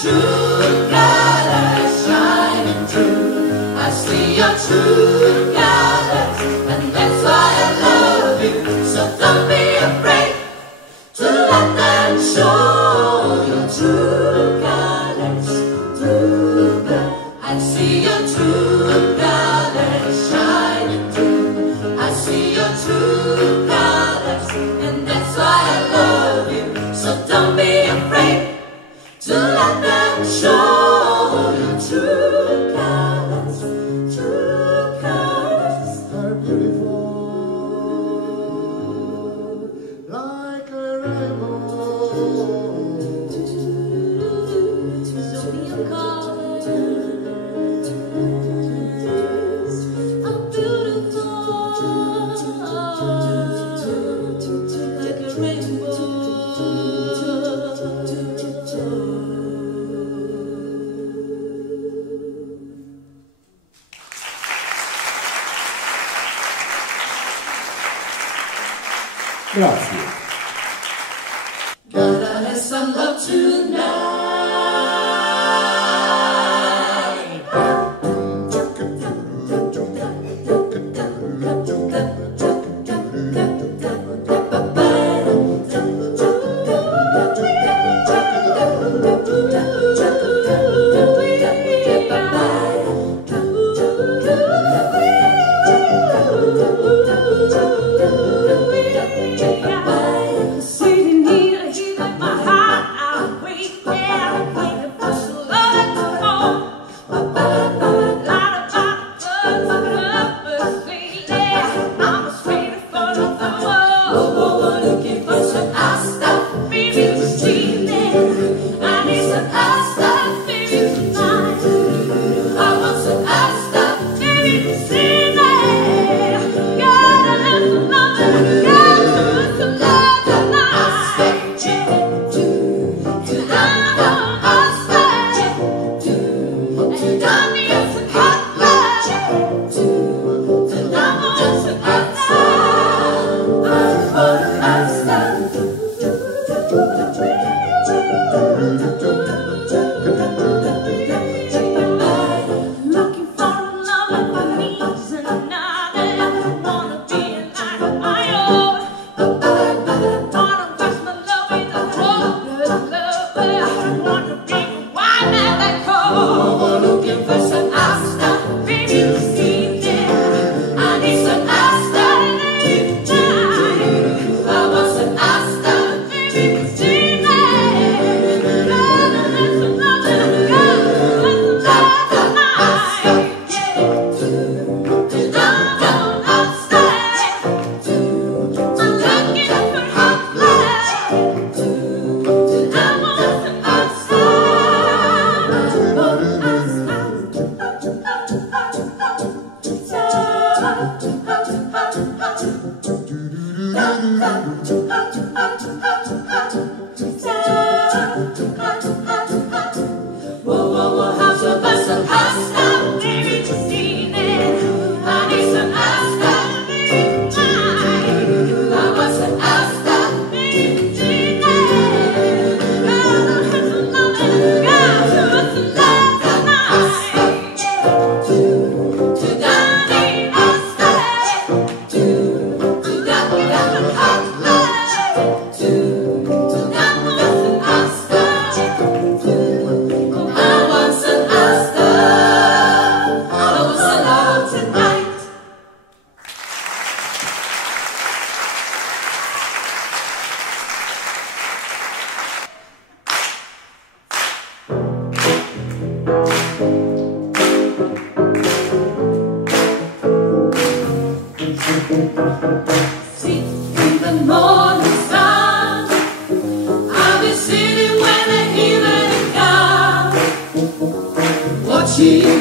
true colors shining through. I see your true colors, and that's why I love you. So don't be afraid to let them show your true colors. True colors. I see your true colors shining through. I see your true colors, and that's why I love you. So don't be afraid to let them show your true colors. True colors are beautiful, like a rainbow. So be a colors are beautiful, like a rainbow. Grazie. Gotta have some love tonight.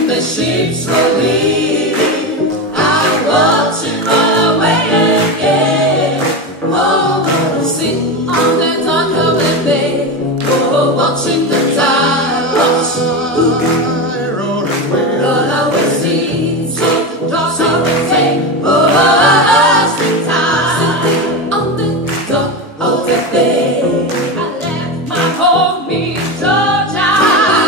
The ships were leaving, I'm watching all away again. Oh, sitting on the dock of the bay, oh, watching the tide wash. All I see, so the dogs of the bay, oh, sitting on the dock of the bay. I left my home in Georgia.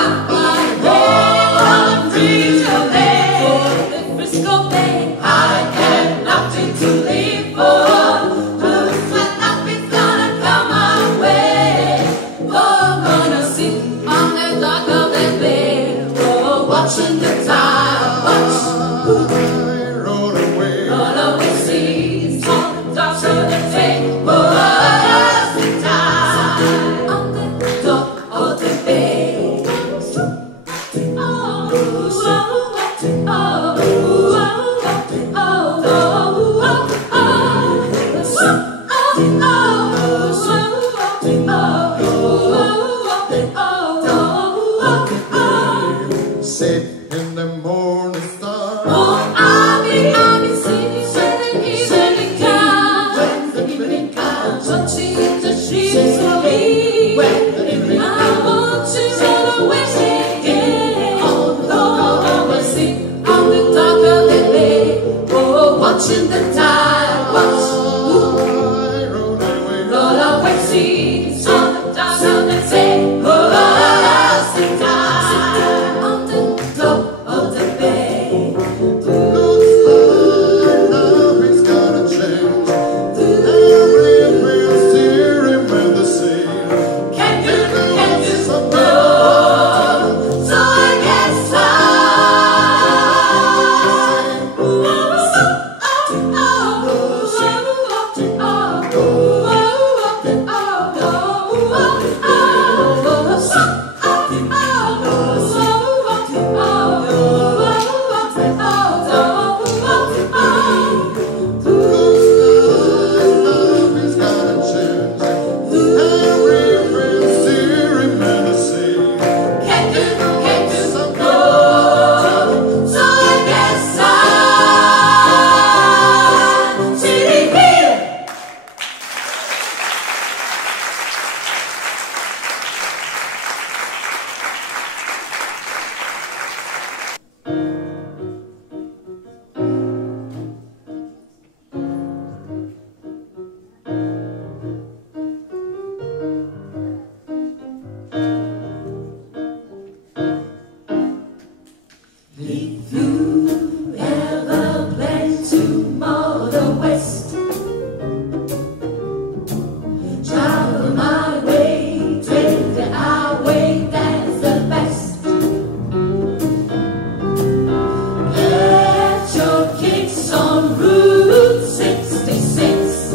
tire watch. Roll away. Roll away, seas on the docks of the bay. Was the tide on the dock of the bay. Sit in the morning star. Oh, I'll be sitting when the evening comes, watching the ships go in. I want to run away again. Oh, I sit on the dock of the bay, oh, watching the tide watch. Roll away, seas on the dock of the bay, oh, the tide on the dock of the bay. Looks like love is gonna change. Everywhere steering with the sea. Can you know? So I guess Love is gonna change. Everywhere steering with the sea. Can you know? So I guess I'm sitting here. If you ever plan to motor west, travel my way, tread the highway, that's the best. Get your kicks on Route 66.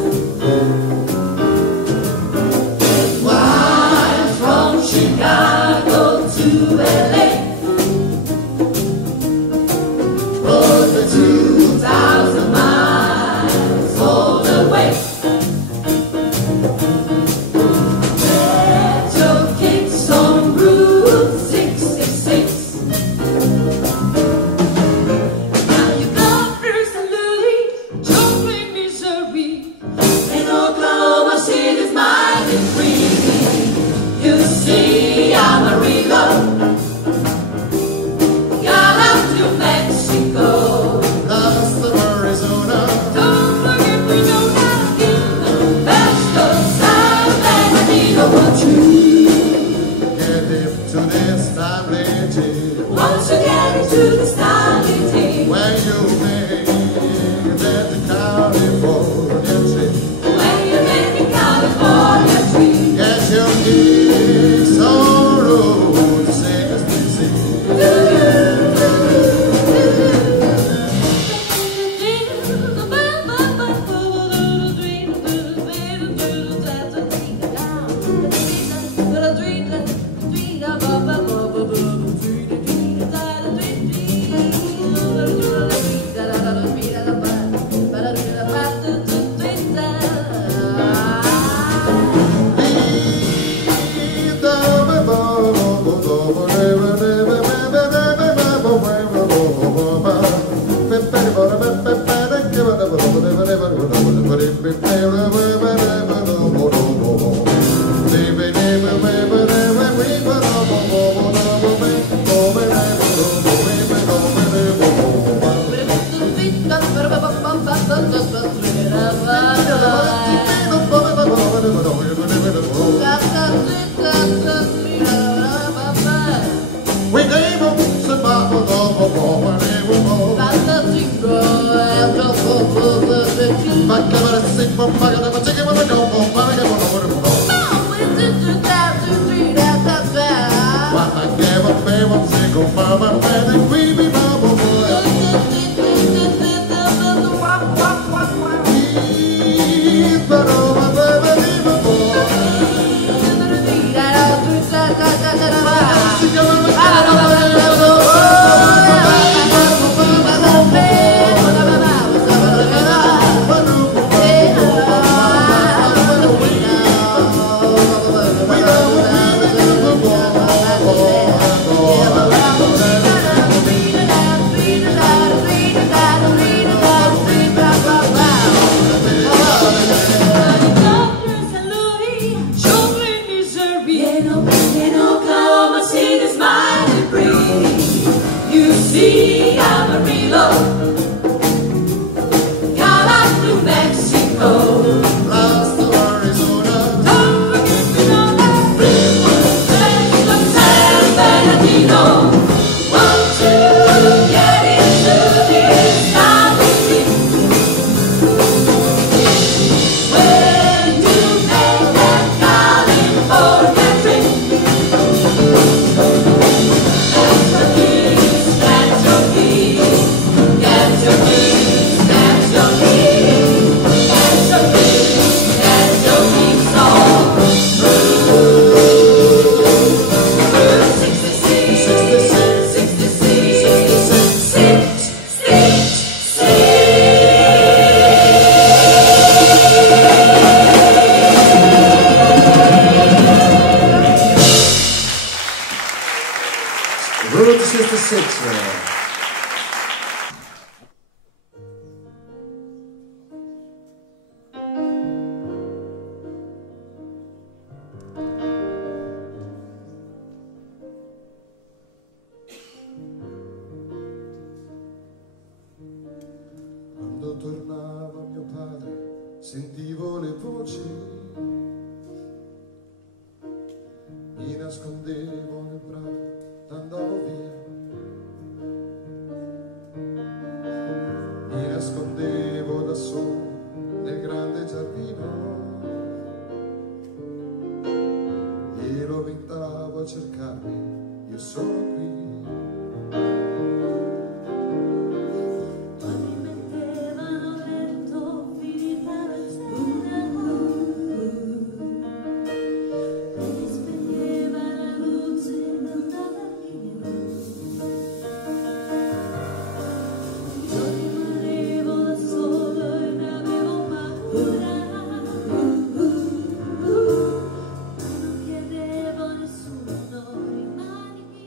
Wide from Chicago to LA. Over 2,000 miles all the way. Get your kicks on Route 66. Now you go through St. Louis, Joplin, Missouri, and Oklahoma City's mighty free. You see Amarillo, got up to Mexico. Lost of Arizona. Don't forget Winona, best of South Bernardino. Won't you Get hip to this family tea. get into the styling team? When you make that the California trip. When you make a California tree. Get your kicks on Route 66. di Amarillo, Gallup, New Mexico, Last of Arizona, don't forget Sonoma, Fremont, San Bernardino. Won't you get into this now with me? When you make that California trip, get your keys, get your keys, get your keys, get your keys, get your keys on Route 66, 66. Route 66. Quando tornava mio padre sentivo le voci, mi nascondevo nel prato, andavo via, mi nascondevo da solo nel grande giardino e lo ventavo a cercarmi, io sono qui. Poi mi mettevano a letto finita la cena e mi spegneva la luce e andava via. Io rimanevo da solo e ne avevo paura, ma non chiedevo a nessuno, rimani qui.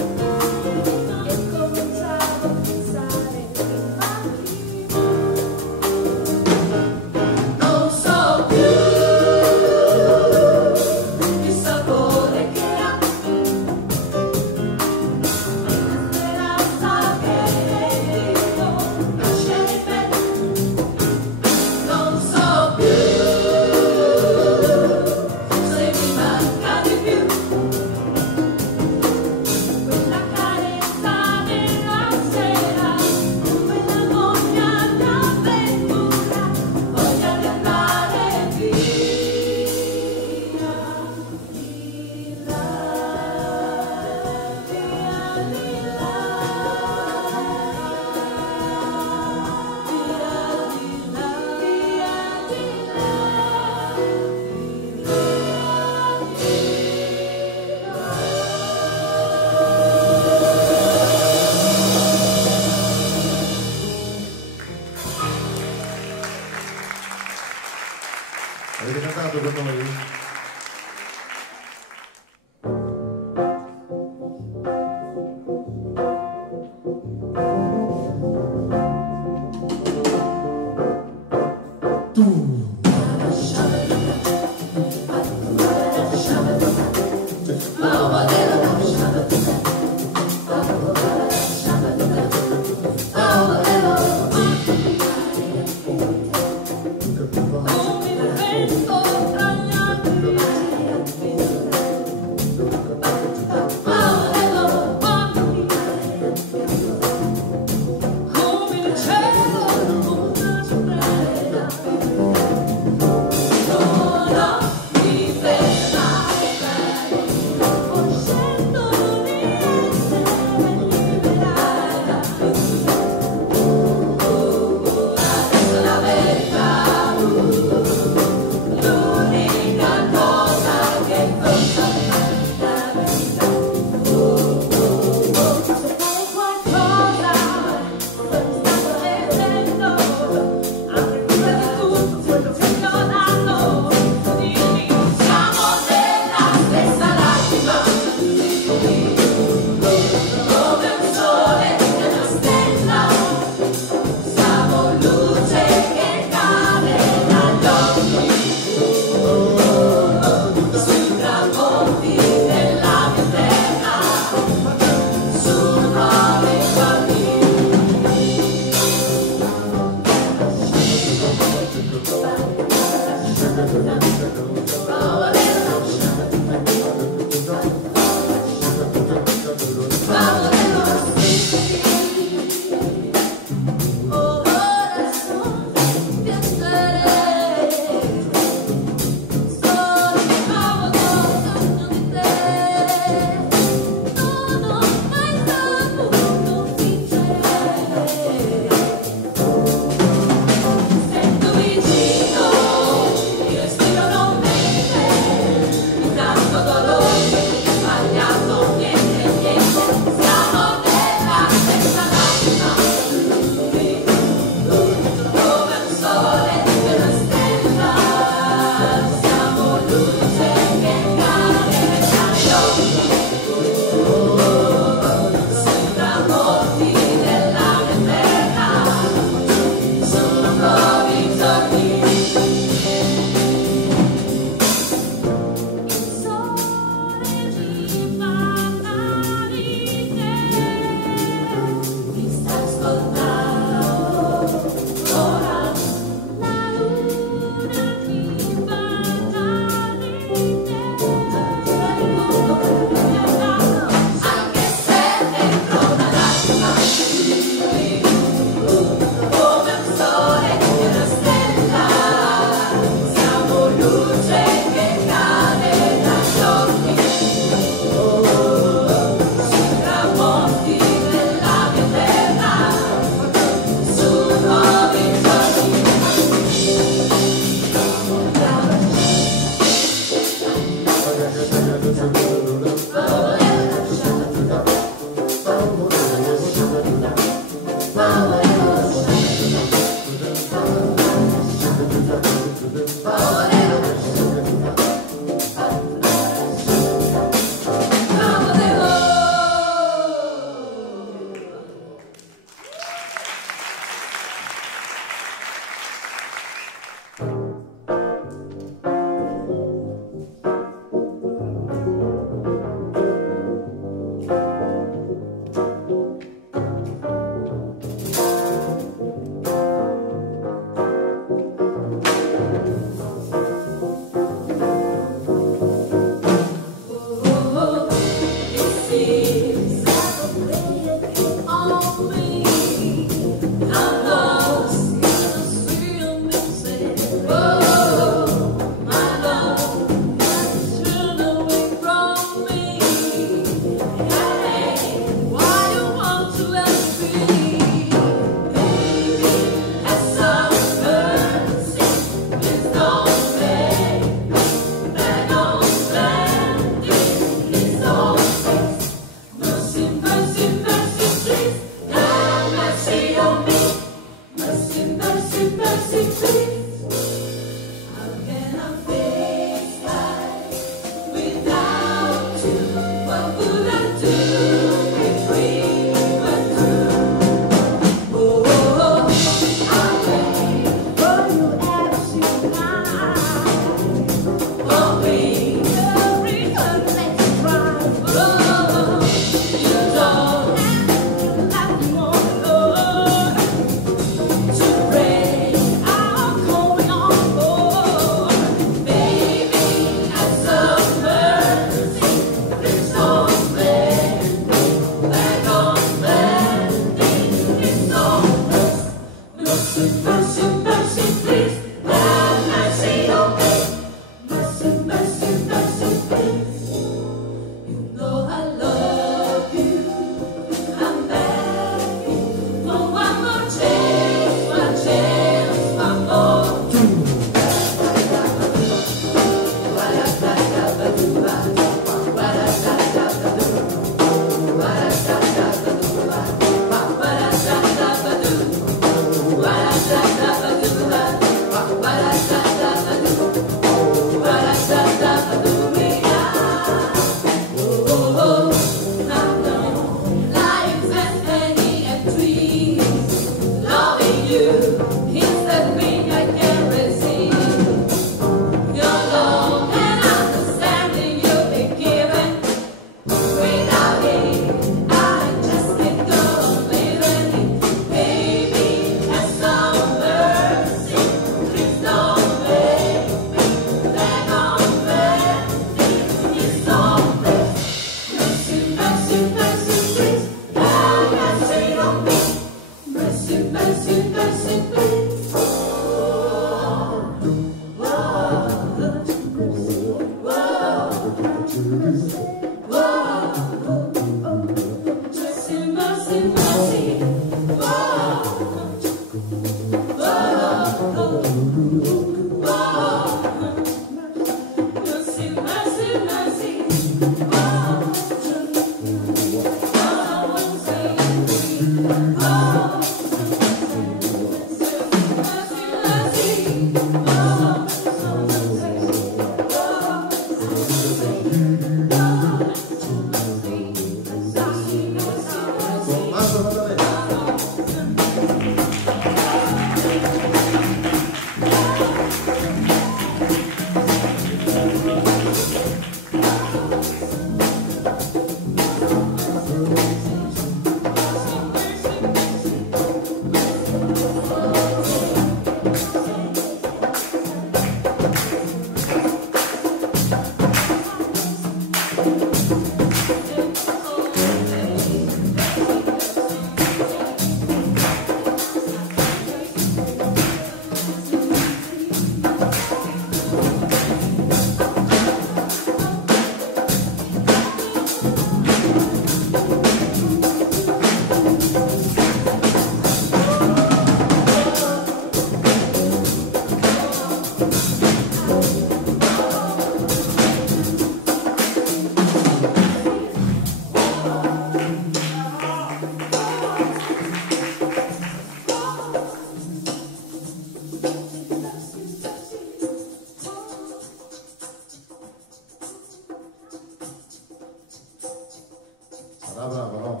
brava, no?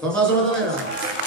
Tommaso Maddalena.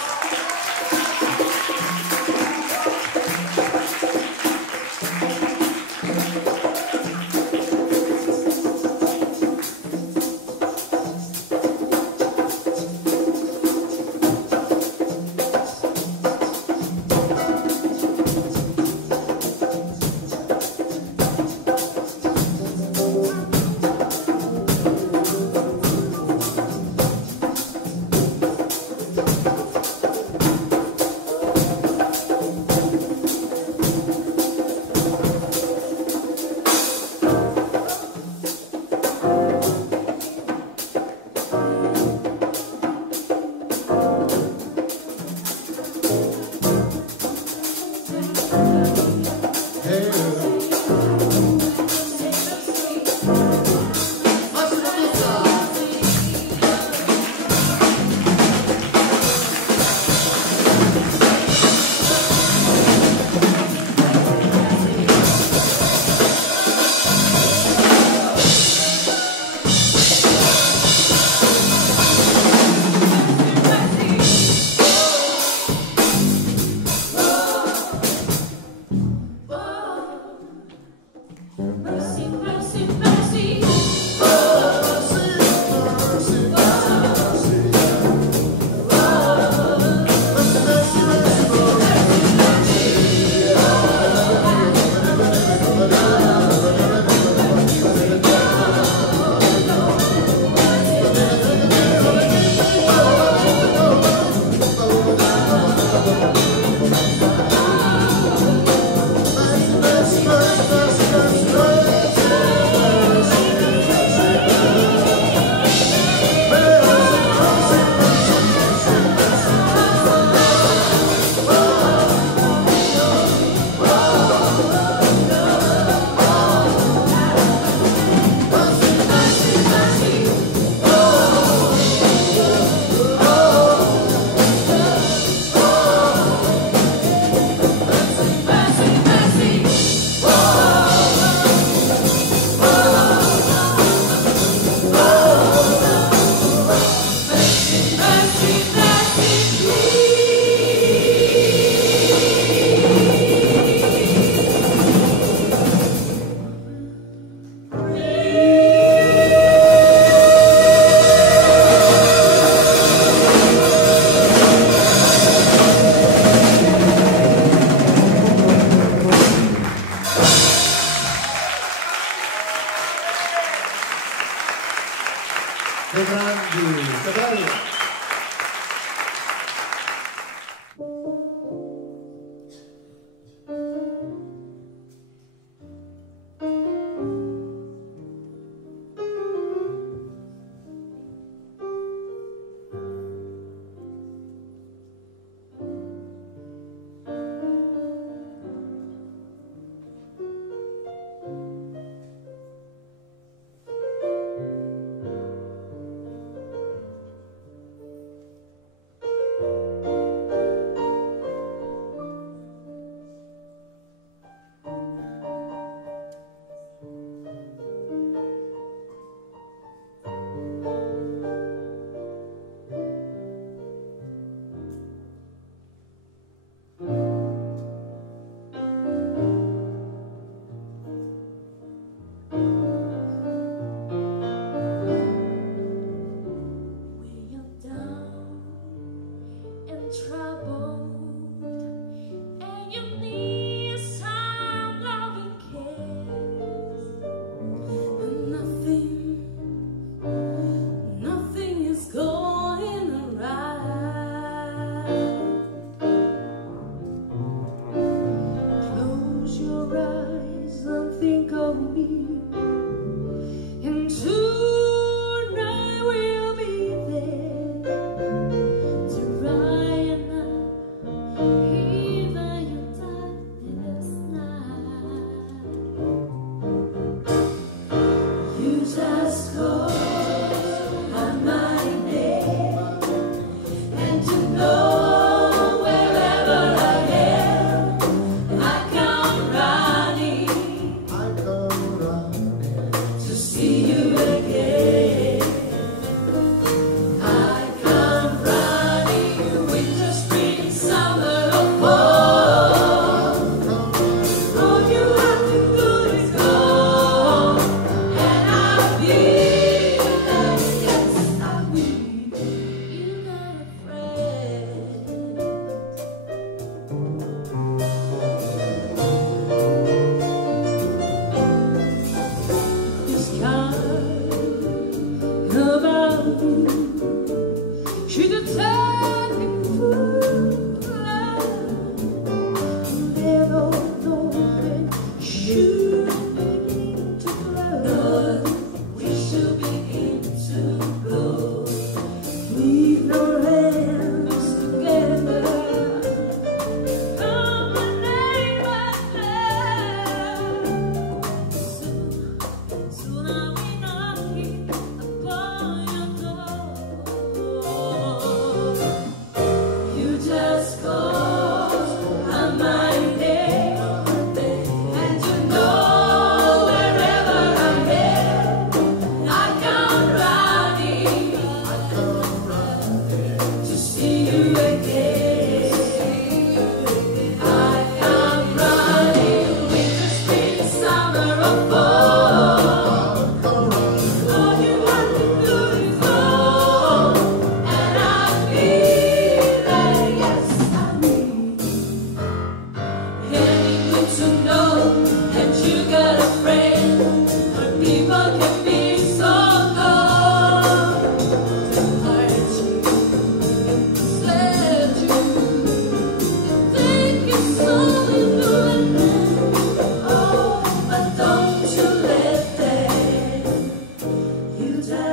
Che grandi, che bello!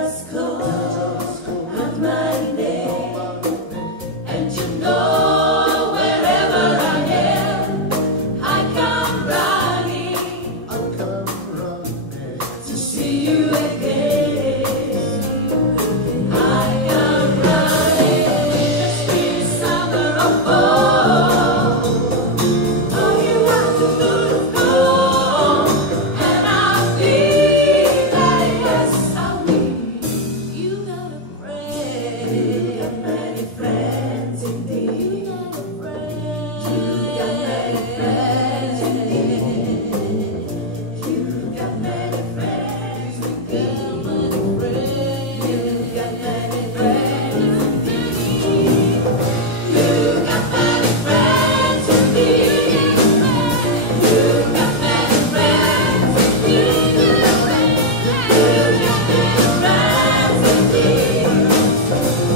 just call out my name, and you know wherever I am, I come running to see you again. I come running the spring, summer, or fall. All you have to do is go, and I'll be there. Yes, I'll be. You got a friend. You got many friends indeed. You got a friend. You got many friends indeed. You got many friends. You got many friends. You got many friends indeed. You got many friends indeed. You got many friends indeed.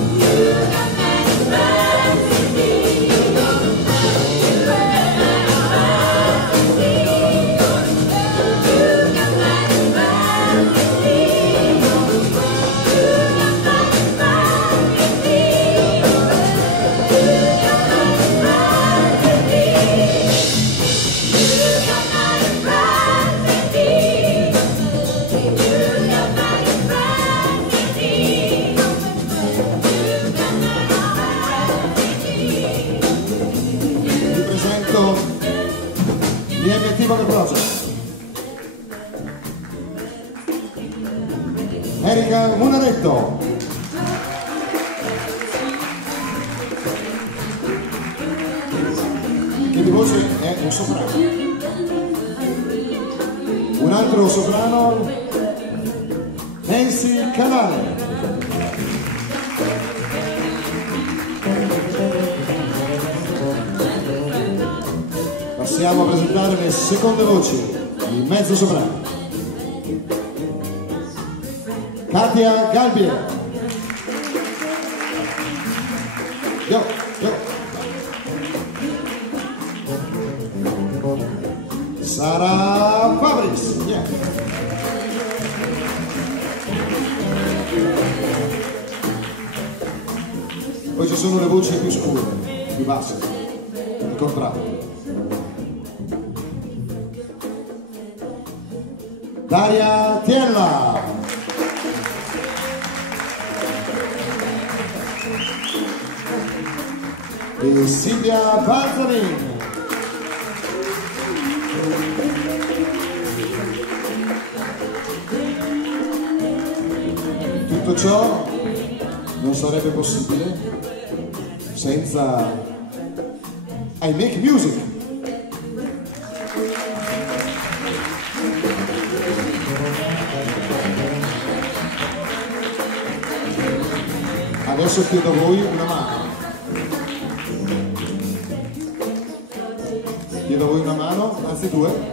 You got many friends indeed. You got many friends indeed. You got many friends indeed. You got many friends indeed. You got many Vi presento l'IMT Vogue Project. Erika Munaretto. Che di voce è un soprano. Un altro soprano, Nancy Canale. Passiamo a presentare le seconde voci, il mezzo soprano. Katia Galbier. Yo, yo. Sara Fabris. Yeah. Poi ci sono le voci più scure, più basse, il contratto. Daria Tiella. E Silvia Balzarin. Tutto ciò non sarebbe possibile senza I Make Music. Adesso chiedo a voi una mano. Chiedo a voi una mano, anzi due.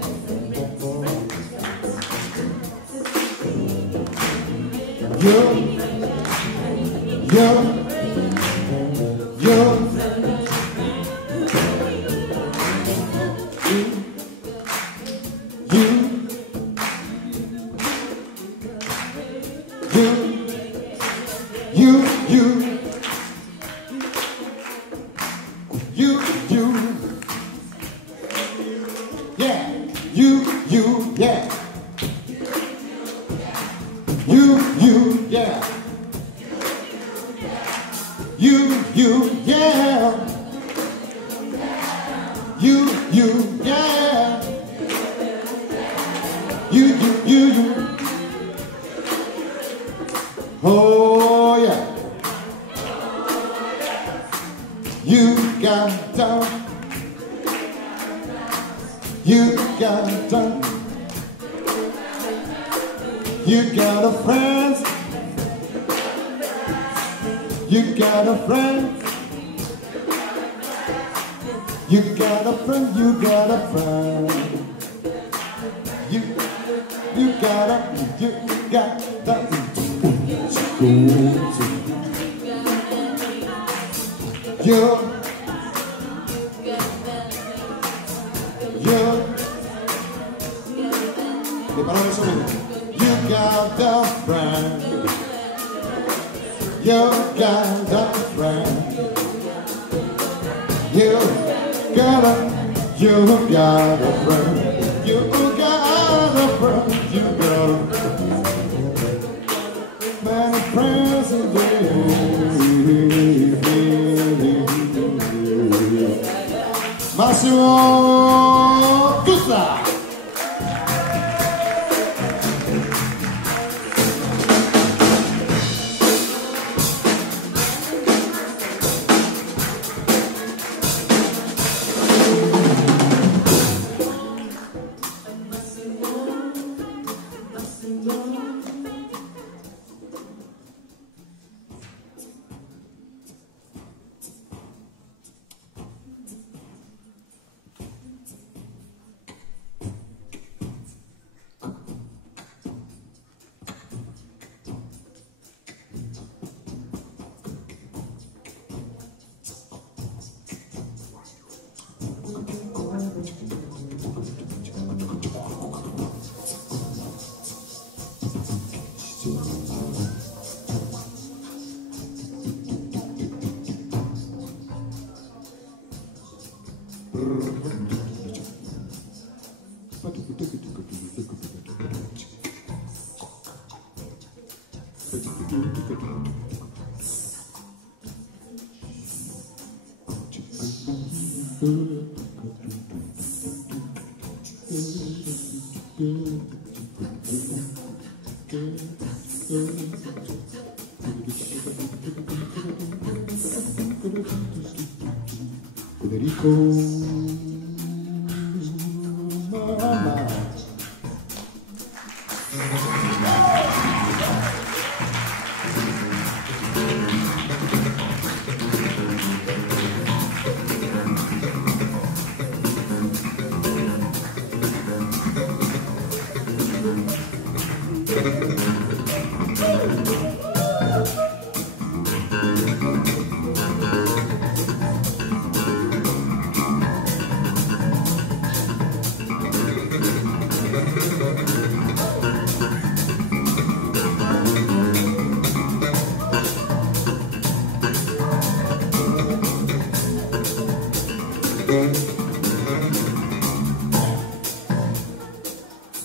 You, you, you. Oh yeah. You got down. You got down. You got a friend. You got a friend. You got a friend. You got a friend. You got a. You got that. Le parole sono you got the friend. You got a friend. You got a friend. You got a friend. You got a friend. You got many friends in there. Massimo Guzza. Federico Mamma.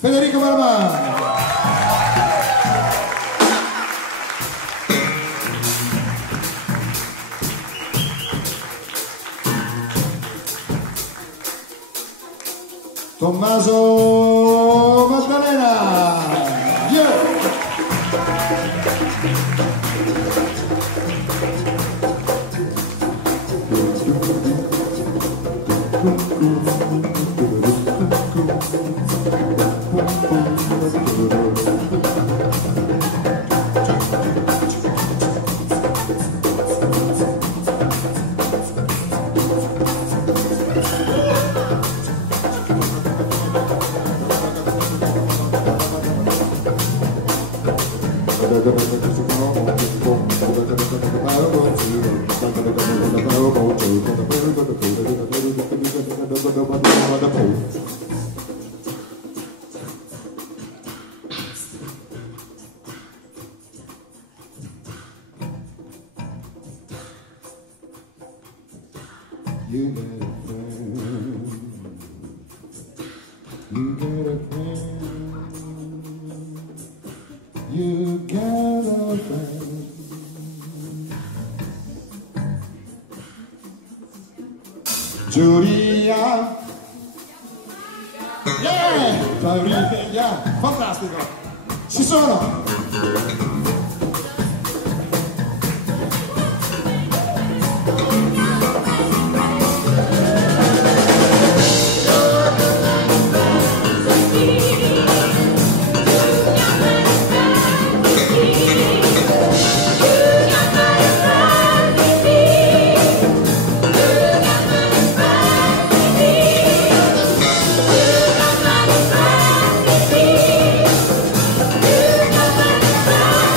Federico Marman. Tommaso Maddalena. Yeah. You got a friend. You got a friend. You got a friend. Giulia. Yeah! Giulia, yeah! Fantastico! Ci sono! Bye.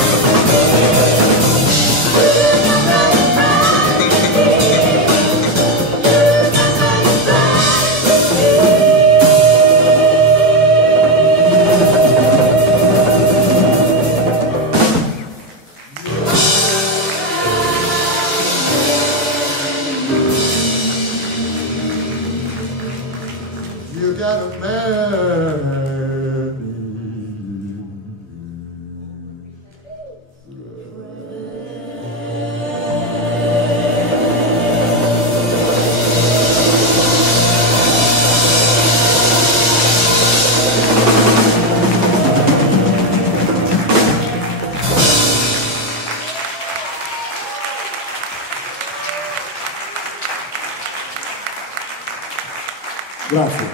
Grazie.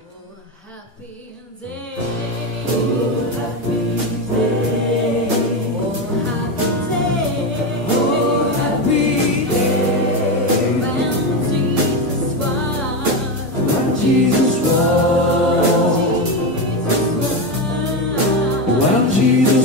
Oh, happy day. Oh, happy day. Oh, happy day. Oh, happy day. When Jesus was. When Jesus